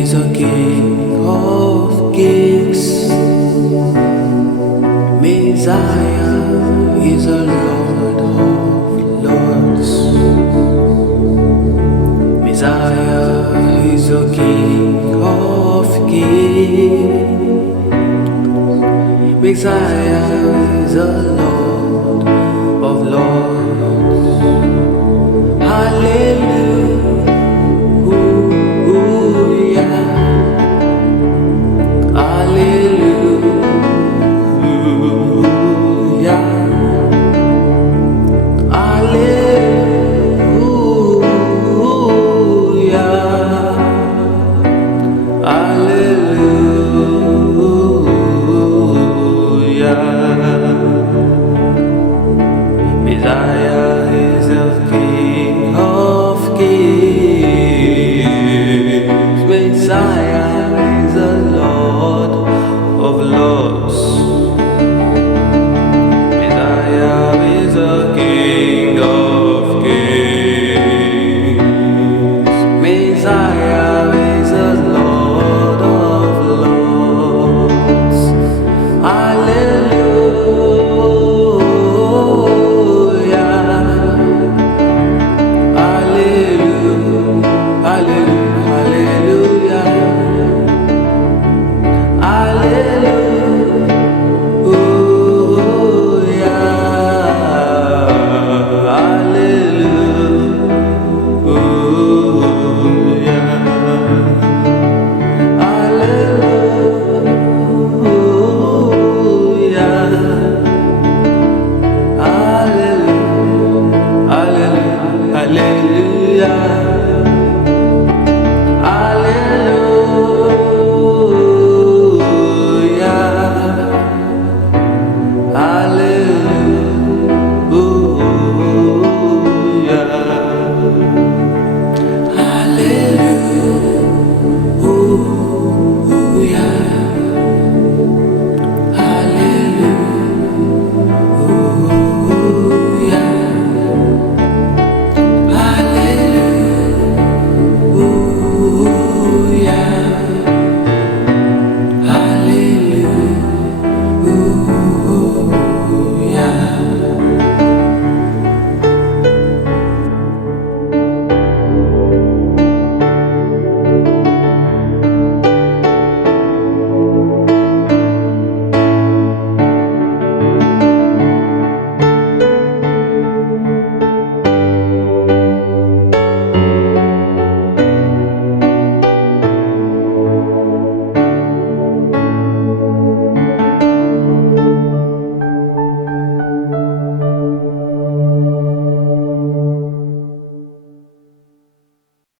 is a king of kings. Messiah is a Lord of lords. Messiah is a king of kings. Messiah is a Lord of lords. Hallelujah. Messiah is the King of Kings. Messiah is the Lord of Lords. Messiah is the King of Kings. Messiah is the Lord of Lords. Hallelujah. Hallelujah.